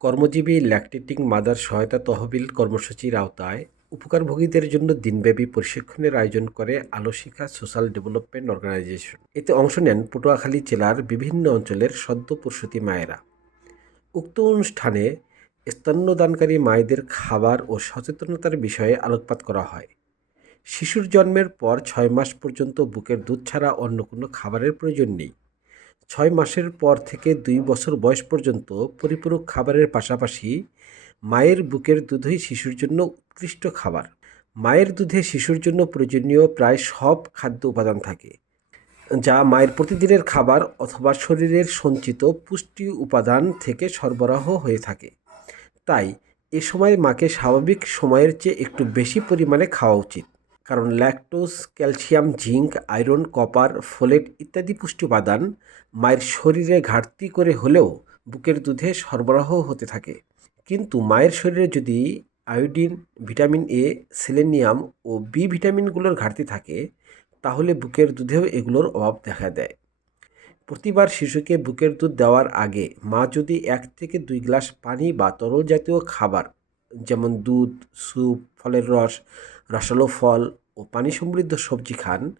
কর্মজীবী lactating mother সহায়তা তহবিল কর্মসূচির আওতায় উপকারভোগীদের জন্য দিনব্যাপী প্রশিক্ষণের আয়োজন করে আলোশিখা সোশ্যাল ডেভেলপমেন্ট অর্গানাইজেশন। এতে অংশ নেন পটুয়াখালী জেলার বিভিন্ন অঞ্চলের সদ্য প্রসূতি মায়েরা। উক্ত অনুষ্ঠানে স্তন্যদানকারী মায়েদের খাবার ও সচেতনতার বিষয়ে আলোকপাত করা হয়। শিশুর জন্মের পর ছয় মাস পর্যন্ত বুকের দুধ ছাড়া অন্য কোনো খাবারের প্রয়োজন নেই। ছয় মাসের পর থেকে দুই বছর বয়স পর্যন্ত পরিপূরক খাবারের পাশাপাশি মায়ের বুকের দুধই শিশুর জন্য উৎকৃষ্ট খাবার। মায়ের দুধে শিশুর জন্য প্রয়োজনীয় প্রায় সব খাদ্য উপাদান থাকে, যা মায়ের প্রতিদিনের খাবার অথবা শরীরের সঞ্চিত পুষ্টি উপাদান থেকে সরবরাহ হয়ে থাকে। তাই এ সময় মাকে স্বাভাবিক সময়ের চেয়ে একটু বেশি পরিমাণে খাওয়া উচিত। কারণ lactose, calcium, zinc, iron, copper, folate ইত্যাদি পুষ্টি উপাদান মায়ের শরীরে ঘাটতি করে হলেও বুকের দুধে সরবরাহ হতে থাকে। কিন্তু মায়ের শরীরে যদি আয়োডিন, ভিটামিন এ, সেলেনিয়াম ও বি ভিটামিনগুলোর ঘাটতি থাকে, তাহলে বুকের দুধেও এগুলোর অভাব দেখা দেয়। প্রতিবার শিশুকে বুকের দুধ দেওয়ার আগে মা যদি এক থেকে দুই গ্লাস পানি বা তরল জাতীয় খাবার যেমন দুধ, স্যুপ, ফলের রস, রসালো ফল ও পানি সমৃদ্ধ সবজি খান,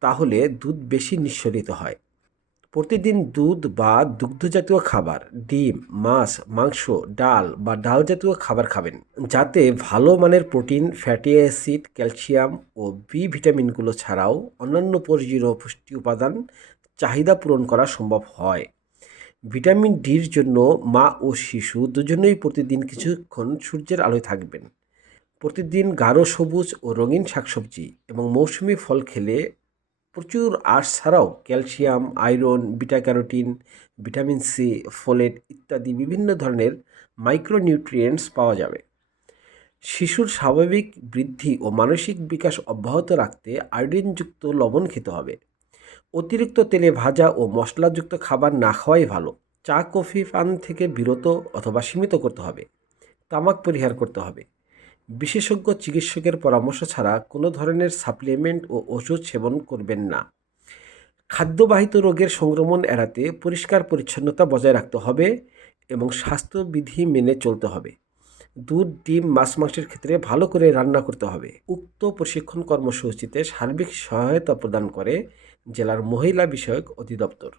তাহলে দুধ বেশি নিঃসরিত হয়। প্রতিদিন দুধ বা দুগ্ধজাতীয় খাবার, ডিম, মাছ, মাংস, ডাল বা ডাল জাতীয় খাবার খাবেন, যাতে ভালো মানের প্রোটিন, ফ্যাটি অ্যাসিড, ক্যালসিয়াম ও বি ভিটামিনগুলো ছাড়াও অন্যান্য প্রয়োজনীয় পুষ্টি উপাদান চাহিদা পূরণ করা সম্ভব হয়। ভিটামিন ডির জন্য মা ও শিশু দুজনেই প্রতিদিন কিছুক্ষণ সূর্যের আলোয় থাকবেন। প্রতিদিন গাঢ় সবুজ ও রঙিন শাকসবজি এবং মৌসুমি ফল খেলে প্রচুর আঁশ ছাড়াও calcium, iron beta carotene vitamin C, folate ইত্যাদি বিভিন্ন ধরনের মাইক্রোনিউট্রিয়েন্টস পাওয়া যাবে। শিশুর স্বাভাবিক বৃদ্ধি ও মানসিক বিকাশ অব্যাহত রাখতে আয়োডিনযুক্ত লবণ খেতে হবে। অতিরিক্ত তেলে ভাজা ও মশলাযুক্ত খাবার না খাওয়াই ভালো। চা, কফি, পান থেকে বিরত অথবা সীমিত করতে হবে। তামাক পরিহার করতে হবে। বিশেষজ্ঞ চিকিৎসকের পরামর্শ ছাড়া কোনো ধরনের সাপ্লিমেন্ট ও ওষুধ সেবন করবেন না। খাদ্যবাহিত রোগের সংক্রমণ এড়াতে পরিষ্কার পরিচ্ছন্নতা বজায় রাখতে হবে এবং স্বাস্থ্যবিধি মেনে চলতে হবে। দুধ, ডিম, মাছ, মাংসের ক্ষেত্রে ভালো করে রান্না করতে হবে। উক্ত প্রশিক্ষণ কর্মসূচিতে সার্বিক সহায়তা প্রদান করে জেলার মহিলা বিষয়ক অধিদপ্তর।